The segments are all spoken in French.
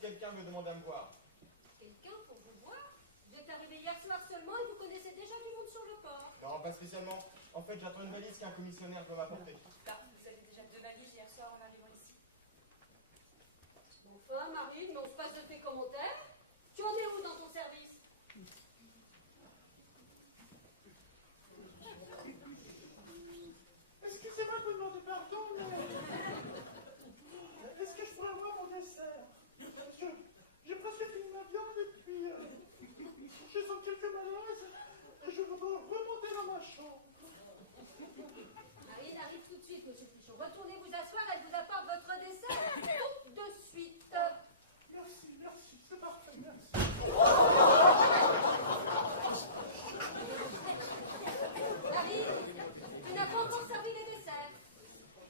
quelqu'un veut demander à me voir. Quelqu'un pour vous voir? Vous êtes arrivé hier soir seulement et vous connaissez déjà du monde sur le port. Non, pas spécialement. En fait, j'attends une valise qu'un commissionnaire peut m'apporter. Bah, vous avez déjà 2 valises hier soir en arrivant ici. Enfin, Marine, mais on se passe de tes commentaires. Tu en es où dans ton service? Excusez-moi de vous demander pardon, mais est-ce que je pourrais avoir mon dessert? J'ai presque fini ma viande et puis je sens quelques malaises et je voudrais remonter dans ma chambre. Marine arrive tout de suite, monsieur Pichon. Retournez vous asseoir, elle vous apporte votre dessert tout de suite. Merci, c'est parfait, merci. Marine, tu n'as pas encore servi les desserts.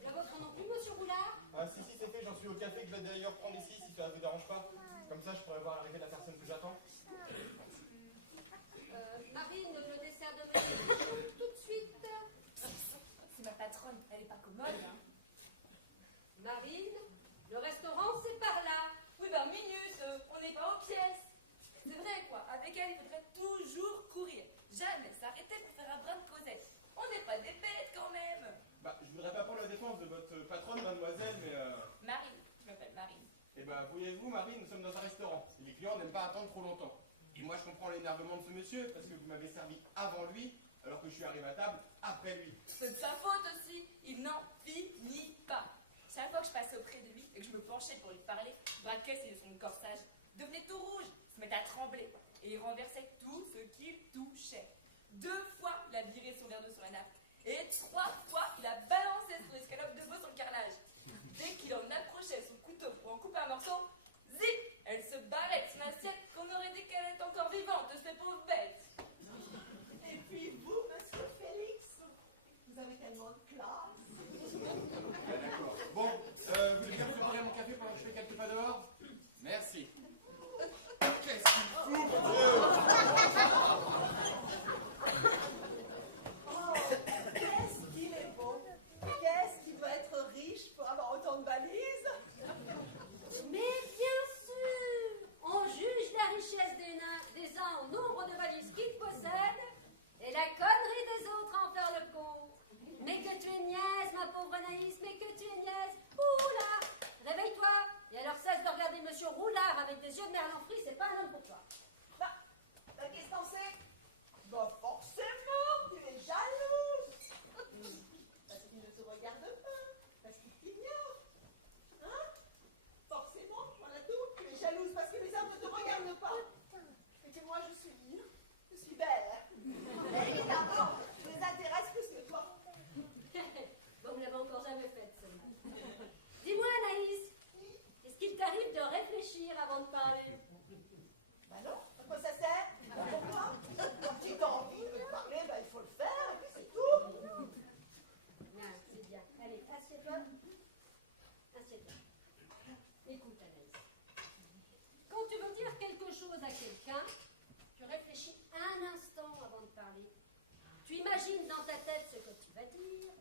La vôtre non plus, monsieur Roulard? Ah, si, c'est fait, j'en suis au café que je vais d'ailleurs prendre ici, si ça vous dérange pas. Comme ça, je pourrais voir l'arrivée de la personne que j'attends. Marine, le dessert de monsieur Pichon, tout de suite. C'est ma patronne, elle est pas commode, hein. Marine, le restaurant, c'est par là. Oui, bah, minute, on n'est pas aux pièces. C'est vrai, quoi. Avec elle, il faudrait toujours courir. Jamais s'arrêter pour faire un brin de causette. On n'est pas des bêtes, quand même. Bah, je voudrais pas prendre la défense de votre patronne, mademoiselle, mais Marine, je m'appelle Marine. Eh ben, voyez-vous, Marie, nous sommes dans un restaurant. Et les clients n'aiment pas attendre trop longtemps. Et moi, je comprends l'énervement de ce monsieur, parce que vous m'avez servi avant lui, alors que je suis arrivé à table après lui. C'est de sa faute aussi. Il n'en finit pas. Chaque fois que je passais auprès de lui et que je me penchais pour lui parler, braquait son corsage, devenait tout rouge, se mettait à trembler. Et il renversait tout ce qu'il touchait. 2 fois, il a viré son verre d'eau sur la nappe. Et 3 fois, il a balancé son escalope de veau sur le carrelage. Dès qu'il en approchait son couteau pour en couper un morceau, zip, elle se barrait de son assiette qu'on aurait dit qu'elle était encore vivante, cette pauvre bête. Et puis vous, monsieur Félix, vous avez tellement de classe. Ah, d'accord. Bon, vous voulez bien préparer mon café pendant que je fais quelques pas dehors? Merci. Qu'est-ce qu'il fout, mon Dieu? Oh, qu'est-ce qu'il est beau. Qu'est-ce qu'il doit être riche pour avoir autant de valises. Mais bien sûr, on juge la richesse des uns au nombre de valises qu'ils possèdent et la connerie des autres à en faire le compte. Mais que tu es niaise, ma pauvre Anaïs, mais que tu es niaise. Oula, réveille-toi. Et alors cesse de regarder monsieur Roulard avec des yeux de merlan frit, c'est pas un homme pour toi. Bah, qu'est-ce que t'en sais? Bah, forcément, tu es jalouse. Parce qu'il ne te regarde pas, parce qu'il t'ignore. Hein? Forcément, voilà tout, tu es jalouse parce que les hommes ne te regardent pas. Et que moi, je suis belle. Évidemment, je les intéresse plus que toi. Vous ne l'avez encore jamais faite, celle-là. Dis-moi, Anaïs, est-ce qu'il t'arrive de réfléchir avant de parler? Bah non, à quoi ça sert? Pourquoi? Si t'as envie de parler, bah il faut le faire, et puis c'est tout. Ah, c'est bien. Allez, assieds-toi. Assieds-toi. Écoute, Anaïs. Quand tu veux dire quelque chose à quelqu'un, tu réfléchis un instant avant de parler. Tu imagines dans ta tête ce que tu vas dire,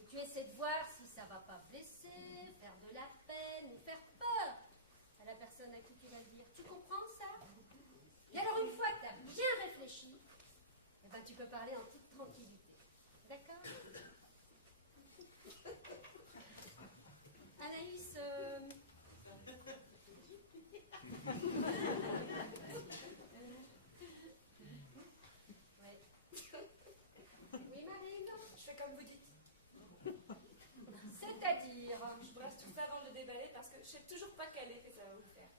et tu essaies de voir si ça va pas blesser, faire de la peine, ou faire peur à la personne à qui tu vas le dire. Tu comprends ça? Et alors, une fois que tu as bien réfléchi, eh ben, tu peux parler en toute tranquillité. D'accord? Anaïs, ouais. Oui, Marine? Je fais comme vous dites. C'est-à-dire? Je brasse tout ça avant de le déballer parce que je sais toujours pas quel effet ça va vous faire.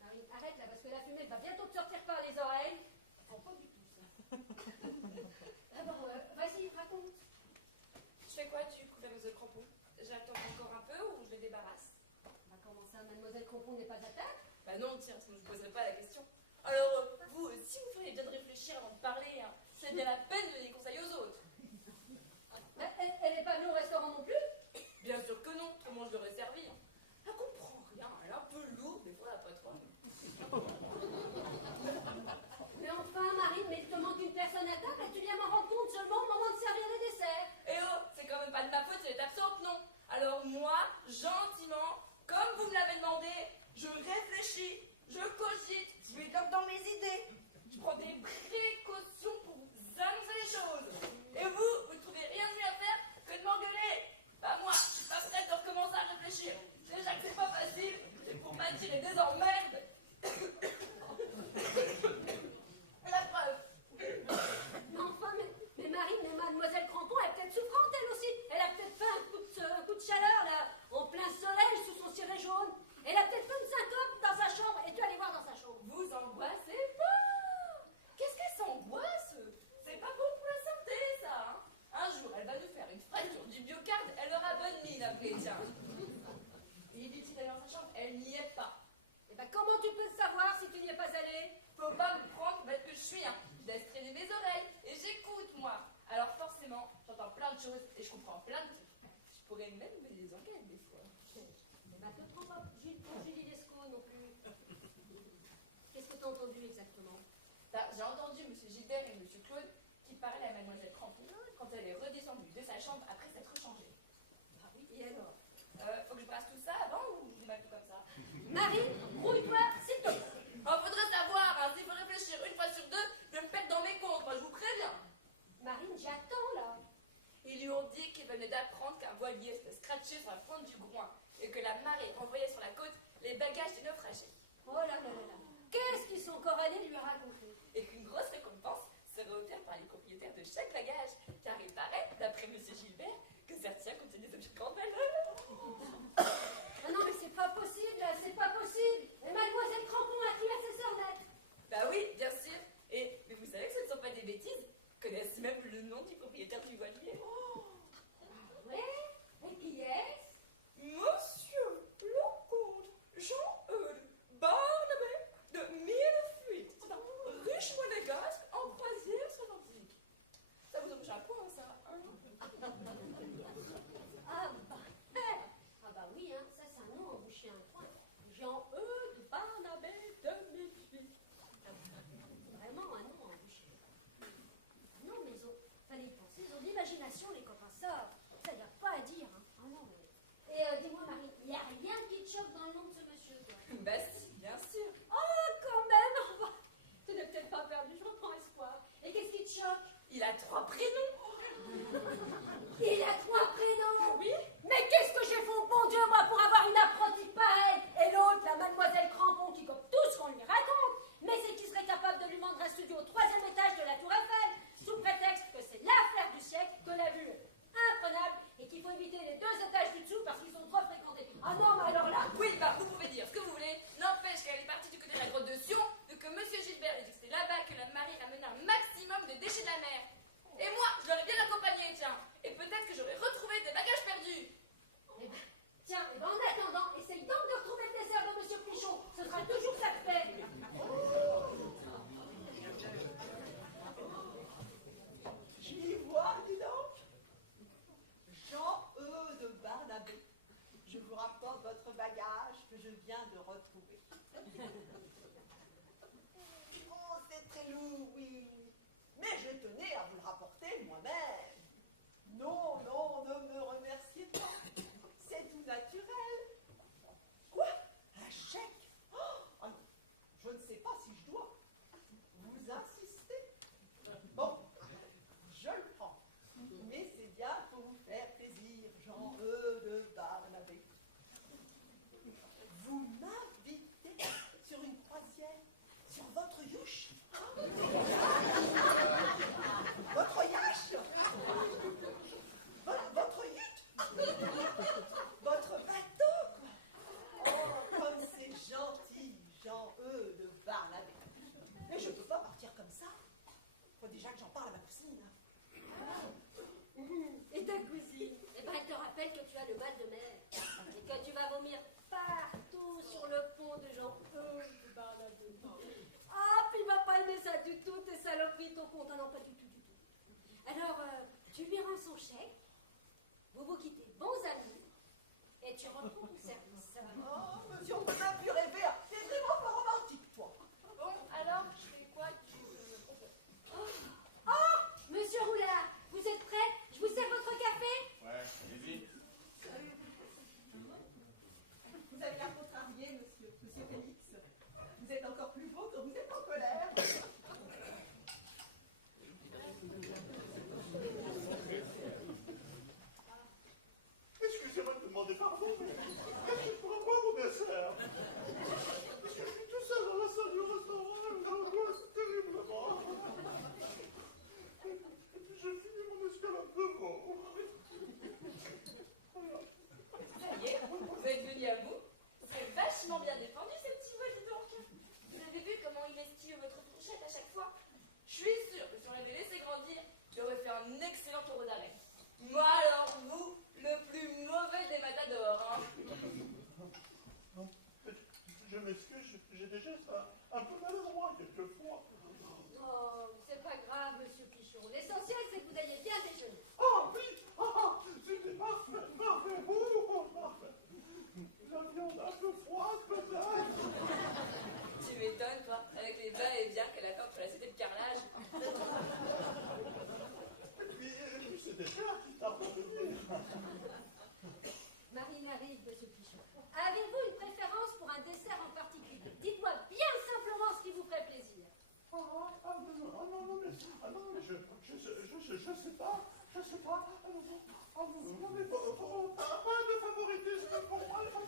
Marine, arrête là, parce que la fumée va bientôt te sortir par les oreilles. Oh, pas du tout, ça. Alors, vas-y, raconte. Je fais quoi du couvercle de crampon? J'attends encore un peu ou je le débarrasse? Bah, comment ça, mademoiselle Crampon n'est pas à table? Bah non, tiens, sinon je ne poserai pas la question. Alors, vous, si vous feriez bien de réfléchir avant de parler, hein, c'est bien la peine de donner des conseils aux autres. Elle n'est pas venue au restaurant non plus? Bien sûr que non, autrement je l'aurais servi. Elle comprend rien, elle est un peu lourde, des fois la patronne. Mais enfin, Marine, mais il te manque une personne à table et tu viens m'en rendre compte seulement au moment de servir les desserts. Eh oh, c'est quand même pas de ma faute si elle est absente, non. Alors moi, gentiment, comme vous me l'avez demandé, suis, hein. Je laisse traîner mes oreilles et j'écoute, moi. Alors forcément, j'entends plein de choses et je comprends plein de trucs. Je pourrais même mener des enquêtes des fois. Mais bah, te prends pas pour Julie Lescaut non plus. Qu'est-ce que t'as entendu exactement? Bah, j'ai entendu M. Gilbert et M. Claude qui parlaient à Mademoiselle Crampon quand elle est redescendue de sa chambre après s'être changée. Ah oui, et alors? Faut que je brasse tout ça avant ou je mets tout comme ça? Marie, rouille-toi, s'il te plaît. Oh, faudrait savoir, hein, s'il faut réfléchir une fois sur deux, je me pète dans mes comptes, moi je vous préviens. Marine, j'attends là. Ils lui ont dit qu'ils venaient d'apprendre qu'un voilier s'était scratché sur la pointe du groin et que la marée envoyait sur la côte les bagages des naufragés. Oh là là là là. Qu'est-ce qu'ils sont encore allés lui raconter? Et qu'une grosse récompense serait offerte par les propriétaires de chaque bagage, car il paraît, d'après M. Gilbert, que certains contenaient des objets de grande valeur. Ah non, mais c'est pas possible, c'est pas possible. Et Mademoiselle Crampon a crié à ses sœurs net. Bah oui, bien sûr. Mais vous savez que ce ne sont pas des bêtises. Connaissent même le nom du propriétaire du voilier. Ouais? Et qui est-ce? Monsieur le comte Jean-Eudes Barnabé de Millefuite. C'est un riche monégasque en croisière sur l'Atlantique. Ça vous oblige un point, ça, hein? Ah bah oui, hein, ça c'est un nom embouché un coin. Jean-Eudes Barnabé de Millefuite. Vraiment un nom embouché. Non, mais ils ont, fallait y penser, ils ont de l'imagination, les copains, ça y a pas à dire, hein. Ah non, mais... Et dis-moi, Marie, il n'y a rien qui te choque dans le nom de ce monsieur, toi? Bah si, bien sûr. Oh, quand même, enfin, tu n'es peut-être pas perdu, je reprends espoir. Et qu'est-ce qui te choque? Il a 3 prénoms. Il a 3 prénoms. Oui. Mais qu'est-ce que j'ai fait au bon Dieu, moi, pour avoir une apprentie pareille? Et l'autre, la Mademoiselle Crampon, qui cope tout ce qu'on lui raconte. Mais c'est qui serait capable de lui vendre un studio au 3e étage de la Tour Eiffel, sous prétexte que c'est l'affaire du siècle, que la vue est imprenable et qu'il faut éviter les 2 étages du dessous parce qu'ils sont trop fréquentés. Ah non, mais alors là... Oui, bah vous pouvez dire ce que vous voulez. N'empêche qu'elle est partie du côté de la grotte de Sion, et que Monsieur Gilbert lui dit que c'est là-bas que la marée ramenait un maximum de déchets de la mer. Et moi, je l'aurais bien accompagné, tiens. Et peut-être que j'aurais retrouvé des bagages perdus. Eh ben, tiens, eh ben, en attendant, essaye donc de retrouver le dessert de Monsieur Pichon. Ce sera toujours ça de fait. J'y vois, dis donc. Jean-Eudes Barnabé, je vous rapporte votre bagage que je viens de retrouver. Oh, c'est très lourd, oui. Mais je tenais à vous le rapporter moi-même. Non, non, ne me remerciez pas. C'est tout naturel. Quoi? Un chèque? Oh, je ne sais pas si je dois. Vous insistez? Bon, je le prends. Mais c'est bien pour vous faire plaisir, Jean-Eudes Barnabé. Vous m'invitez sur une croisière, sur votre youche? Votre yacht? Votre yacht? Votre bateau, quoi? Oh, comme c'est gentil, Jean-Eudes Barnabé. Mais je ne peux pas partir comme ça. Faut déjà que j'en parle à ma cousine. Et ta cousine? Eh ben, elle te rappelle que tu as le mal de mer. Et que tu vas vomir partout sur le pont de Jean-Eudes Barnabé. Ah, puis il va pas aimer ça du tout, tes saloperies, ton compte. Ah non, pas du tout, du tout. Alors, tu lui rends son chèque, vous vous quittez bons amis, et tu reprends ton service. Oh, monsieur, on peut même plus rêver. T'es vraiment pas romantique, toi. Bon, alors, je fais quoi? Oh, monsieur Roulard, vous êtes prêt? Je vous sers votre café? Ouais, allez-y. Vous avez l'air contrarié, monsieur Félix. Vous êtes encore plus beau que vous êtes en colère. Excusez-moi de demander pardon, mais est-ce que je pourrais boire au dessert? Parce que je suis tout seul dans la salle du restaurant et j'angoisse terriblement. Et puis je finis mon escalade de mort. Ça y est, vous êtes venu à bout. C'est vachement bien défendu, ce petit voile, dis donc. Vous avez vu comment il esquive votre fourchette à chaque fois? Je suis sûre que si on l'avait laissé grandir, il aurait fait un excellent taureau d'arène. Moi alors, vous, le plus mauvais des matadors, hein. Je m'excuse, j'ai des gestes un peu maladroits quelquefois. Oh, c'est pas grave, monsieur Pichon. L'essentiel, c'est que vous ayez bien déjeuné. Ah oui, c'était parfait, parfait, parfait. La viande un peu froide peut-être. Tu m'étonnes, toi, avec les va-et-vient qu'elle accorde sur la cité de carrelage. Et puis c'est déjà qui t'a pas venir. Marine arrive, monsieur Pichon. Avez-vous une préférence pour un dessert en particulier? Dites-moi bien simplement ce qui vous ferait plaisir. Non, mais je sais pas. Non, mais pas de favoritisme pour moi, il faut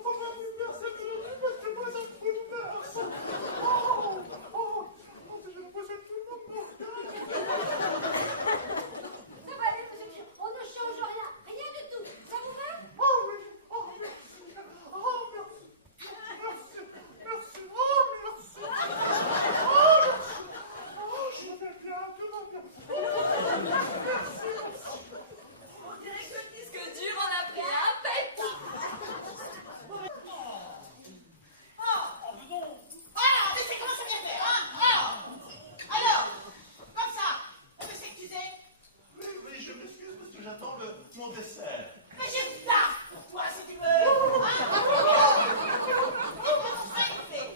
pas bouleverser parce que moi, ça me bouleverse. J'ai l'impression que tout le monde me regarde. Ça va aller, monsieur Pichon. On ne change rien. Rien du tout. Ça vous va? Oh oui, merci. Merci. Je vais bien, tout va bien. On dirait que le disque dur en a pris un pet. Alors, mais c'est comment ça vient faire, hein? Alors, comme ça, que c'est que tu sais? Oui, je m'excuse parce que j'attends mon dessert. Mais j'ai là pour toi si tu veux. Hein? Comment ça il fait?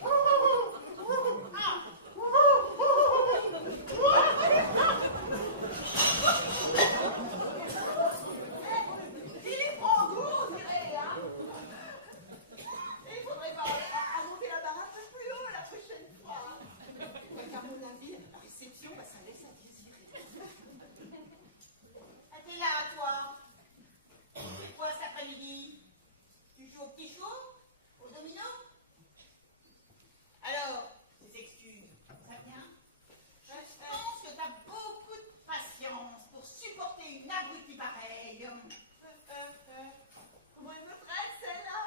Il est prend en goût, on dirait, hein? Il faudrait pas à monter la barre un peu plus haut la prochaine fois. Hein? À mon avis, la réception, bah, ça laisse à désirer. Ah, t'es là, toi? C'est quoi cet après-midi? Tu joues au petit chou? Au domino? Alors, tes excuses, ça vient? Je pense que t'as beaucoup de patience pour supporter une abrutie pareille. Comment elle me traite, celle-là?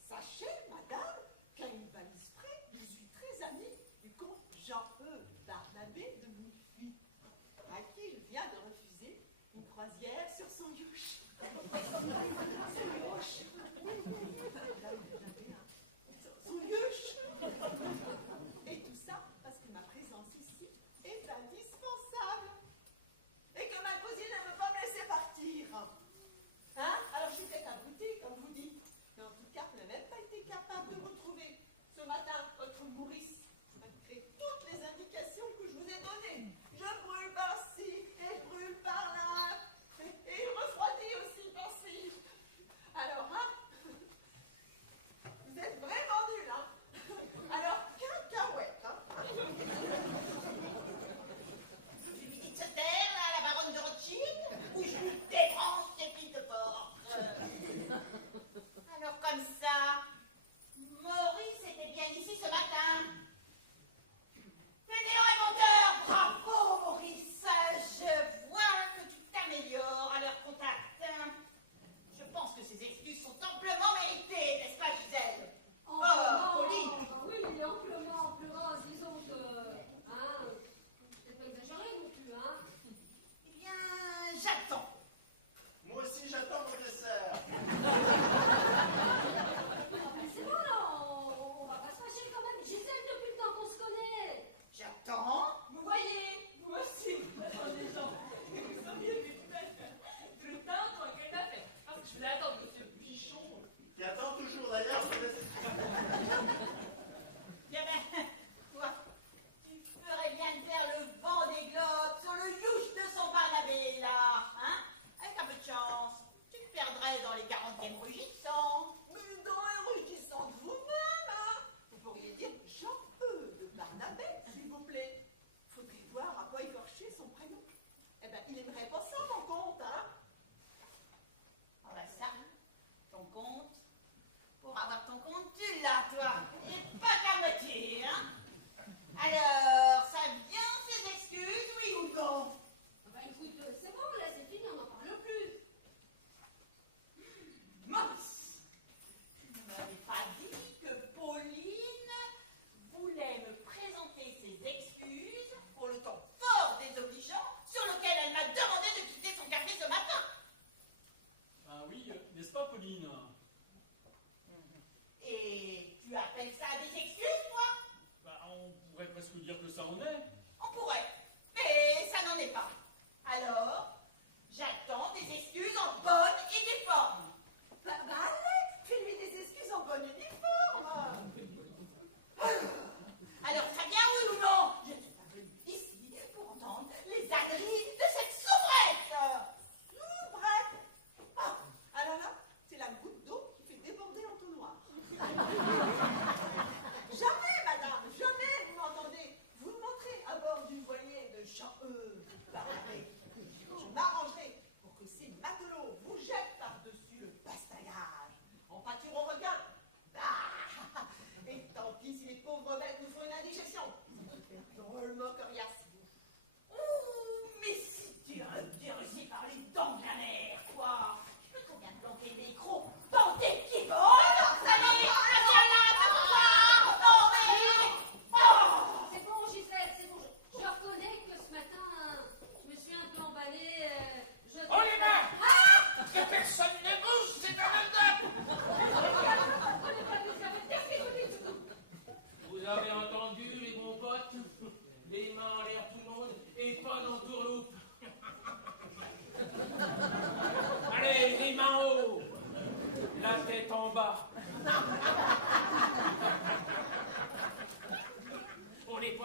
Sachez, madame, qu'à une valise près, je suis très amie du comte Jean-E Barnabé de Moulfy, à qui je viens de refuser une croisière sur son yuche. Son yuche. Et tout ça parce que ma présence ici est indispensable. Et que ma cousine ne veut pas me laisser partir. Hein? Alors je suis peut-être abrutie, comme vous dites. Mais en tout cas, vous n'avez même pas été capable de retrouver ce matin votre Maurice, malgré toutes les indications que je vous ai données. Je brûle par-ci et je brûle par-là. Et il refroidit aussi par-ci. Alors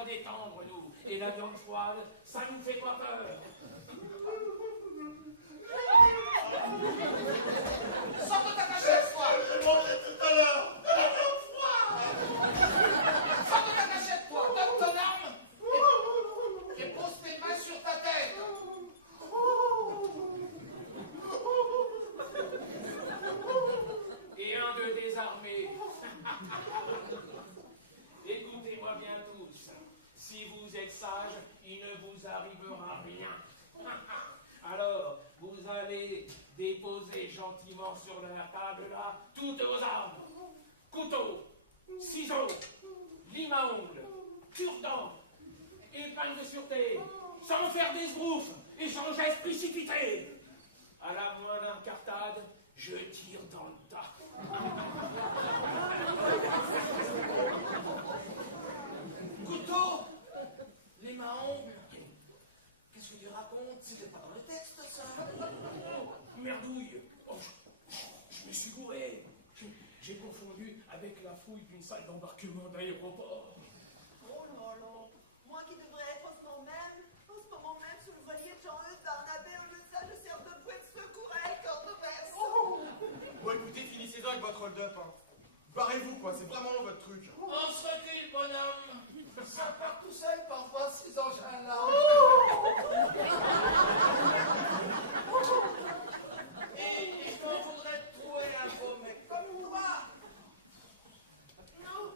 détendre, nous. Et la viande froide, ça nous fait pas peur. Sors de ta cachette, toi! J'ai mangé tout à l'heure. Elle a bien froid. Sors de ta cachette, toi! Donne ton arme et pose tes mains sur ta tête! Et un de désarmé. Écoutez-moi bien tous. Si vous êtes sages, il ne vous arrivera rien. Alors, vous allez déposer gentiment sur la table là toutes vos armes. Couteau, ciseaux, lime à ongles, cure-dent, épingle de sûreté, sans faire des esbroufes et sans geste précipité. À la moindre incartade, je tire dans le tas. Couteau, les mains ongles. Qu'est-ce que tu racontes? C'était pas dans le texte, ça. Merdouille. Oh, je me suis gouré. J'ai confondu avec la fouille d'une salle d'embarquement d'aéroport. Oh là là. Moi qui devrais être en ce moment même sous le voilier de Jean-Eudes Barnabé, au lieu de ça, je sers de bouée de secours à El Cordobès. Bon, écoutez, finissez-en avec votre hold-up, hein. Barrez-vous, quoi, c'est vraiment long, votre truc. On se recule, bonhomme. Ça part tout seul parfois, ces engins-là. Et je m'en voudrais trouver un beau mec comme toi. Nous,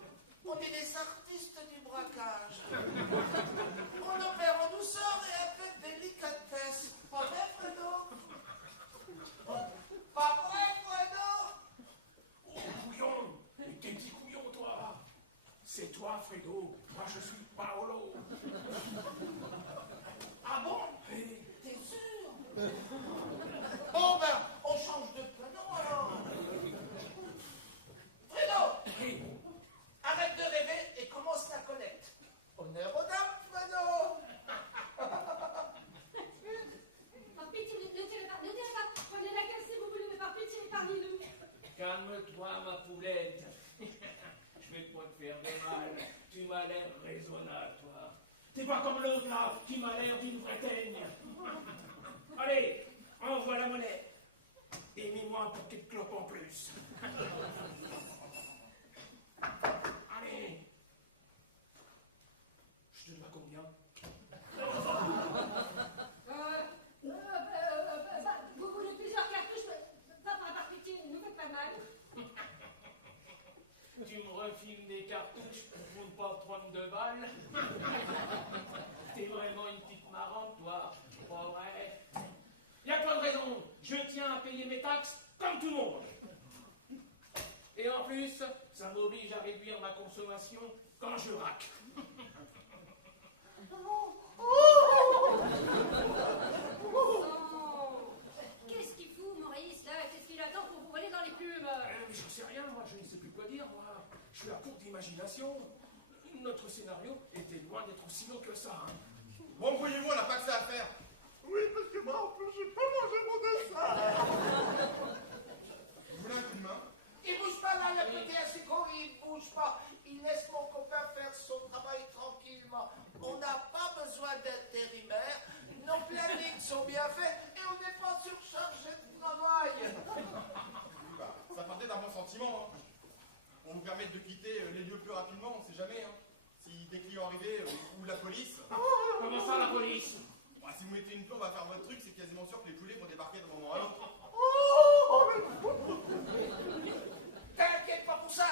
on est des artistes du braquage. On opère en douceur et avec délicatesse. Pas vrai, Fredo? Pas vrai, Fredo? Oh, couillon. Mais quel petit couillon, toi. C'est toi, Fredo. Moi, je suis Paolo. Ah bon? Hey, T'es sûr? Bon ben, on change de prénom alors. Fredo, hey, arrête de rêver et commence la collecte. Honneur aux dames, Fredo. Par pitié, ne tirez pas. Prenez laquelle si vous voulez, mais par pitié, épargnez-nous. calme-toi, ma poulette. Je vais pas te faire de mal. Tu m'as l'air raisonnable, toi. T'es pas comme l'autre là, qui m'a l'air d'une vraie teigne. Allez, envoie la monnaie. Et mets-moi un paquet de clopes en plus. Allez. Je te dois combien? Vous voulez plusieurs cartouches, mais par pitié, ne nous faites pas mal. Tu me refiles des cartouches pour ne pas prendre de balles. T'es vraiment une petite marrante, toi. Pas vrai? Y a pas de raison. Je tiens à payer mes taxes comme tout le monde. Et en plus, ça m'oblige à réduire ma consommation quand je raque. Qu'est-ce qu'il fout, Maurice, là? Qu'est-ce qu'il attend pour vous voler dans les plumes? Mais j'en sais rien, moi, je ne sais plus quoi dire, moi. Je suis à court d'imagination. Notre scénario était loin d'être aussi long que ça. Hein. Bon, voyez-vous, on n'a pas que ça à faire. Oui, parce que moi, en plus, j'ai pas mangé mon dessert. Vous voulez un coup de main? Il bouge pas là, le petit assicot, il bouge pas. Il laisse mon copain faire son travail tranquillement. On n'a pas besoin d'intérimaire. Nos plannings sont bien faits et on n'est pas surchargé de travail. Bah, ça partait d'un bon sentiment, hein. On nous permet de quitter les lieux plus rapidement, on sait jamais, hein. Si des clients arrivaient ou la police. Comment ça, la police? Bah, si vous mettez une plombe à faire votre truc, c'est quasiment sûr que les poulets vont débarquer d'un moment à l'autre. T'inquiète pas pour ça.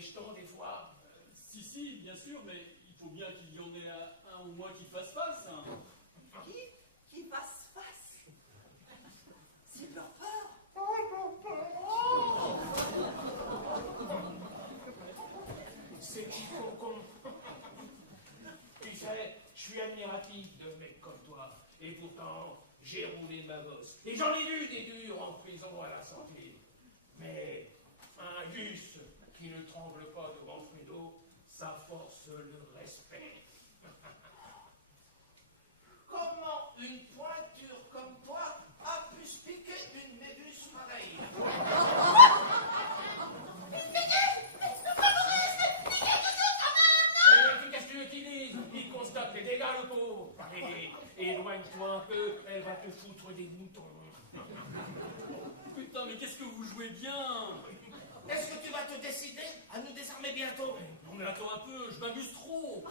des jetons des fois? Si, bien sûr, mais il faut bien qu'il y en ait un au moins qui fasse face. Hein. Qui fasse face. C'est l'horreur. C'est quiconque. Tu sais, je suis admiratif de mecs comme toi. Et pourtant, j'ai roulé ma bosse. Et j'en ai vu des durs en prison à la santé. Mais un Gus qui ne tremble pas devant Fredo, ça force le respect. Comment une pointure comme toi a pu se piquer une méduse pareille? Qu'est-ce que tu veux qu'il dise? Il constate les dégâts, le pauvre. Et éloigne-toi un peu, elle va te foutre des boutons. Putain, mais qu'est-ce que vous jouez bien? Est-ce que tu vas te décider à nous désarmer bientôt? Non mais attends un peu, je m'amuse trop.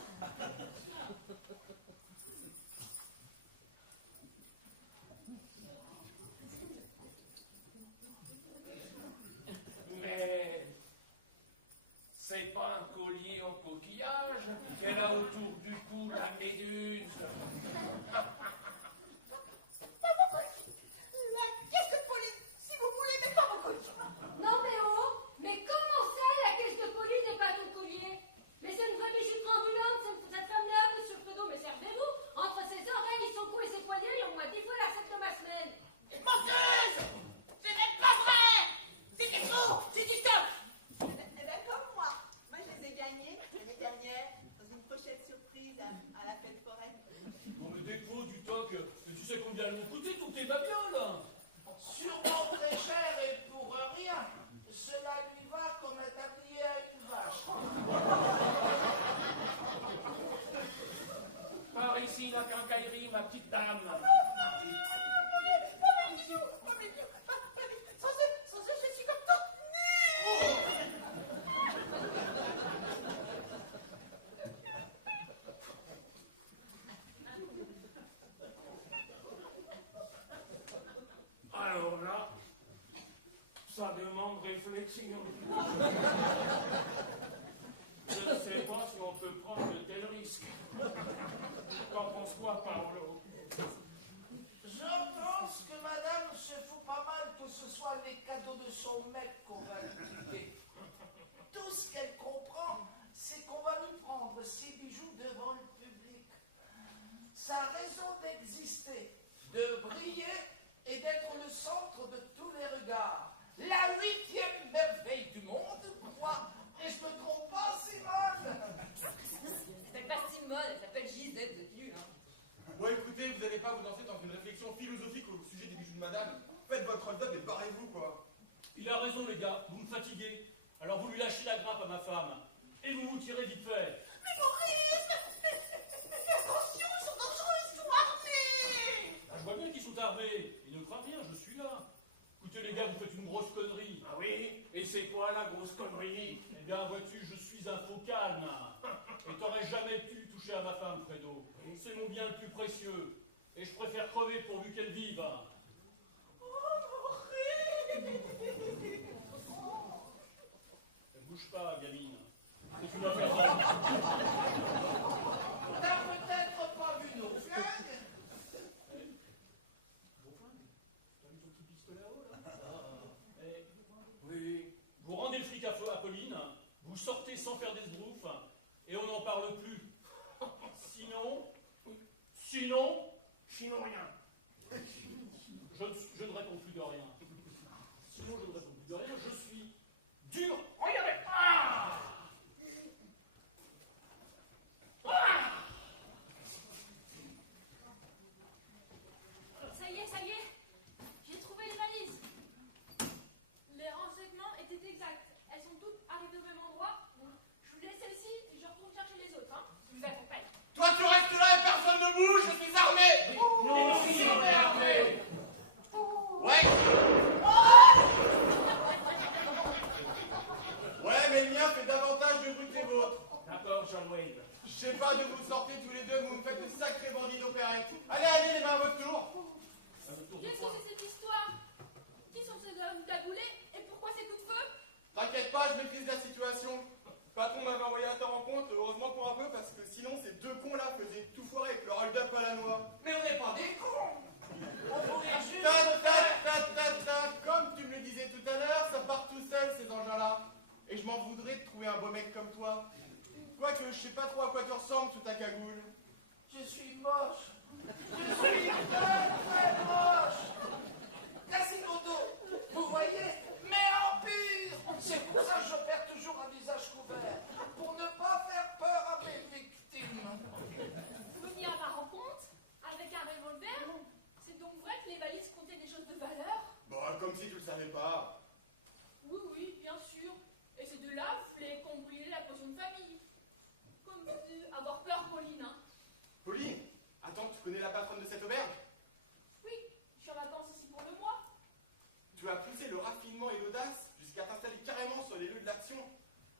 Mais c'est pas un collier en coquillage qu'elle a autour du cou, la méduse. La caisse de police, si vous voulez, mais pas mon collier. Non mais oh, mais comment ça, la caisse de police n'est pas ton collier? Mais c'est une vraie bijouterie ambulante, cette femme-là, monsieur Fredo, mais servez-vous. Entre ses oreilles, son cou et ses poignets, il y a au moins 10 fois la recette de ma semaine. Menteuse! C'est même pas vrai! C'est des faux! C'est du top! Eh ben comme moi. Moi, je les ai gagnés l'année dernière dans une pochette surprise à la fête foraine. Non mais défaut du toc, mais tu sais combien elles m'ont coûté toutes tes babioles? Sûrement très cher et pour rien. Cela lui va comme un tablier à une vache. Par ici, la quincaillerie, ma petite dame. Sans eux, je suis comme toute nue. Alors là, ça demande réflexion. Je ne sais pas si on peut prendre de tels risques. Qu'en pense quoi, Paolo? Je pense que madame se fout pas mal que ce soit les cadeaux de son mec qu'on va lui piquer. Tout ce qu'elle comprend, c'est qu'on va lui prendre ses bijoux devant le public. Sa raison d'exister, de briller et d'être le centre de tous les regards. La 8e merveille du monde, quoi. Et je me trompe pas, Simone? Elle s'appelle pas Simone, elle s'appelle Gisette, vous êtes nuls, hein. Bon, écoutez, vous n'allez pas vous lancer dans une réflexion philosophique au sujet des bijoux de madame. Faites votre hold-up et barrez-vous, quoi. Il a raison les gars, vous me fatiguez. Alors vous lui lâchez la grappe à ma femme. Et vous vous tirez vite fait. Mais Maurice, mais attention, ils sont dangereux, ils sont armés. Ah, je vois bien qu'ils sont armés. Ils ne croient rien, je suis là. Écoutez les gars, vous faites une grosse connerie. Ah oui? Et c'est quoi la grosse connerie? Eh bien, vois-tu, je suis un faux calme. Et t'aurais jamais pu toucher à ma femme, Fredo. C'est mon bien le plus précieux. Et je préfère crever pourvu qu'elle vive. Ne bouge pas, gamine. C'est une affaire d'homme. T'as peut-être pas vu nos flingues? Vos flingues? T'as mis ton petit pistolet à eau, là? Eh, oui. Vous rendez le fric à Pauline, vous sortez sans faire des sbroufs, et on n'en parle plus. Sinon rien. Je ne réponds plus de rien. Sinon, je ne réponds plus de rien. Je suis dur. Regardez. Ah! Ça y est, j'ai trouvé les valises. Les renseignements étaient exacts. Elles sont toutes arrivées au même endroit. Je vous laisse celle-ci et je retourne chercher les autres. Hein. Je vous accompagne. Toi, tu restes là et personne ne bouge, je suis armé. Nous aussi, on est armés. Ouais. Ouais, mais le mien fait davantage de bruit que les vôtres. D'accord, John Wayne. Je sais pas d'où vous sortez tous les deux, vous me faites de sacrés bandits d'opérette. Allez, les mains à votre tour. À votre tour de Qu'est-ce que quoi? c'est cette histoire? Qui sont ces hommes cagoulés et pourquoi ces coups de feu? T'inquiète pas, je maîtrise la situation. patron m'avait envoyé à ta rencontre, heureusement pour un peu, parce que sinon ces deux cons là faisaient tout foirer avec leur hold-up à la noix. Mais on n'est pas des cons. On pourrait juste... Comme tu me le disais tout à l'heure, ça part tout seul ces engins-là. Et je m'en voudrais de trouver un beau mec comme toi. Quoique je sais pas trop à quoi tu ressembles sous ta cagoule. Je suis moche. Je suis très moche. Quasimodo, vous voyez, mais en pire. C'est pour ça que je perds toujours un visage couvert. Pour ne pas faire peur à mes victimes. Vous veniez à ma rencontre avec un revolver? C'est donc vrai que les valises contenaient des choses de valeur? Bon, comme si tu le savais pas. Oui, oui, bien sûr. Et c'est de là vous voulez qu'on brûlait la potion de famille. Comme dit, avoir peur, Pauline, hein. Pauline, attends, tu connais la patronne de cette auberge? Oui, je suis en vacances ici pour le mois. Tu as poussé le raffinement et l'audace jusqu'à t'installer carrément sur les lieux de l'action.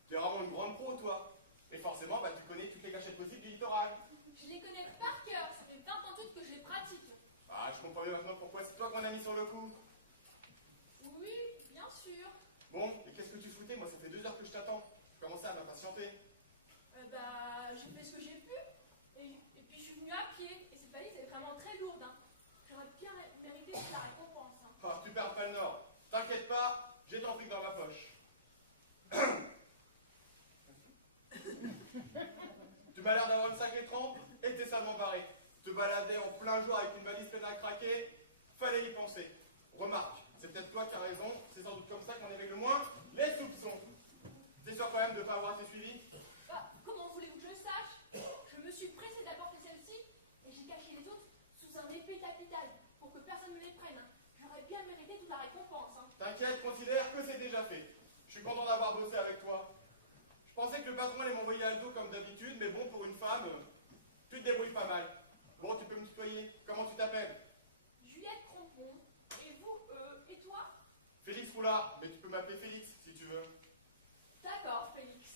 Tu es vraiment une grande pro, toi. Et forcément, bah, tu connais toutes les cachettes possibles du littoral. Je les connais par cœur, ça fait 20 ans toutes que je les pratique. Ah, je comprends mieux maintenant pourquoi c'est toi qu'on a mis sur le coup. Oui, bien sûr. Bon, et qu'est-ce que tu foutais? Moi, ça fait 2 heures que je t'attends. Je commençais à m'impatienter. J'ai fait ce que j'ai pu. Et puis je suis venue à pied. Et cette valise est vraiment très lourde, hein. J'aurais bien mérité la récompense, hein. Ah, tu perds pas le nord. T'inquiète pas, j'ai ton fric dans ma poche. Tu m'as l'air d'avoir une sacrée trempe et t'es salement barré. Te balader en plein jour avec une valise pleine à craquer, fallait y penser. Remarque, c'est peut-être toi qui as raison, c'est sans doute comme ça qu'on éveille le moins les soupçons. T'es sûr quand même de ne pas avoir été suivi? Comment voulez-vous que je sache? Je me suis pressée d'apporter celle-ci et j'ai caché les autres sous un épais capital pour que personne ne les prenne, hein. J'aurais bien mérité toute la récompense, hein. T'inquiète, considère que c'est déjà fait. Je suis content d'avoir bossé avec toi. Je pensais que le patron allait m'envoyer à le dos comme d'habitude, mais bon, pour une femme, tu te débrouilles pas mal. Bon, tu peux me tutoyer. Comment tu t'appelles? Juliette Crompon. Et vous, et toi? Félix Roulard, mais tu peux m'appeler Félix si tu veux. D'accord, Félix.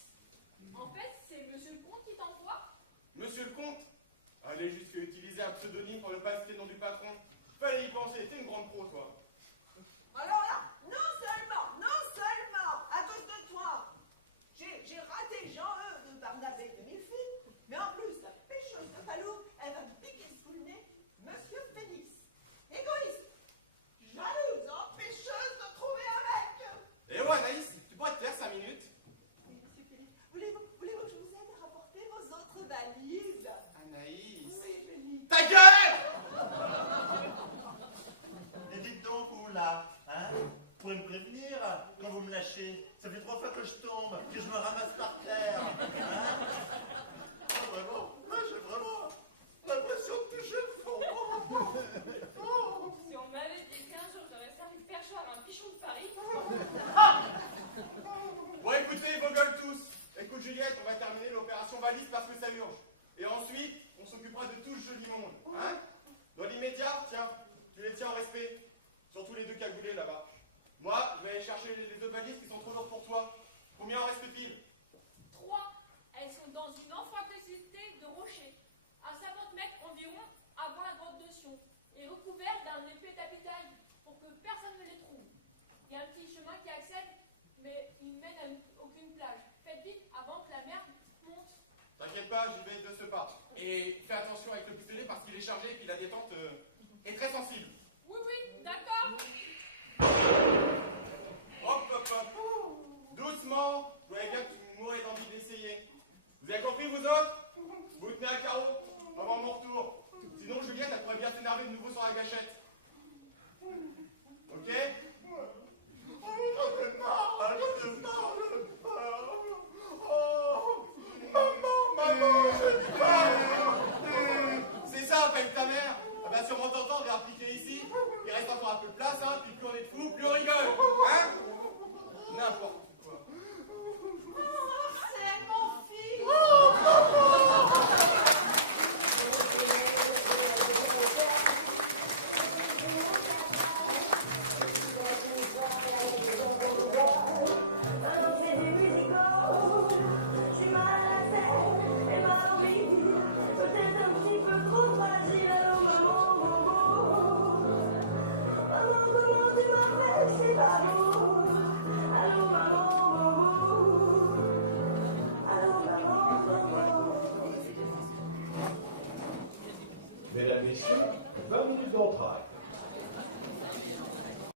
En fait, c'est monsieur le comte qui t'envoie? Monsieur le comte? Allez, jusqu'à utiliser un pseudonyme pour ne pas citer le nom du patron. Fallait y penser, t'es une grande pro, toi. Alors là, non seulement, à cause de toi, j'ai raté Jean-E de Barnabé de Millefilles, mais en plus, la pécheuse de Falou, elle va me piquer sous le nez Monsieur Félix. Égoïste, jalouse, empêcheuse de trouver un mec. Eh ouais, Anaïs, tu pourrais te taire 5 minutes? Oui, Monsieur Félix, voulez-vous que je vous aide à rapporter vos autres valises? Anaïs. Oui, Félix. Ta gueule! Et dites donc, vous là, hein? Vous pouvez me prévenir quand vous me lâchez. Ça fait 3 fois que je tombe, que je me ramasse par terre. Hein? Oh, vraiment, là j'ai vraiment l'impression de toucher le fond. Oh. Si on m'avait dit qu'un jour j'aurais servi le perchoir à un pichon de Paris. Bon, écoutez, vos gueules tous. Écoute, Juliette, on va terminer l'opération valise parce que ça urge. Et ensuite, on s'occupera de tout ce joli monde. Hein? Dans l'immédiat, tiens, tu les tiens en respect. Surtout les 2 cagoulés là-bas. Moi, je vais aller chercher les autres valises qui sont trop lourdes pour toi. Combien en reste-t-il? 3. Elles sont dans une anfractuosité de rochers, à 50 mètres environ avant la grotte de Sion, et recouvertes d'un épais tapital pour que personne ne les trouve. Il y a un petit chemin qui accède, mais il mène à aucune plage. Faites vite avant que la mer monte. T'inquiète pas, j'y vais de ce pas. Et fais attention avec le pistolet parce qu'il est chargé et puis la détente est très sensible. Oui, oui, d'accord. Hop, hop, hop. Doucement. Vous voyez bien que tu mourrais d'envie d'essayer. Vous avez compris, vous autres? Vous tenez à carreau avant mon retour. Sinon, Juliette, elle pourrait bien s'énerver de nouveau sur la gâchette. Ok? C'est ça, appelle ta mère. Ah bah, sûrement t'entendre et appliquer ici. Il reste encore un peu de place, hein, puis plus on est de fous, plus on rigole. Hein? N'importe quoi. C'est mon fils. messieurs,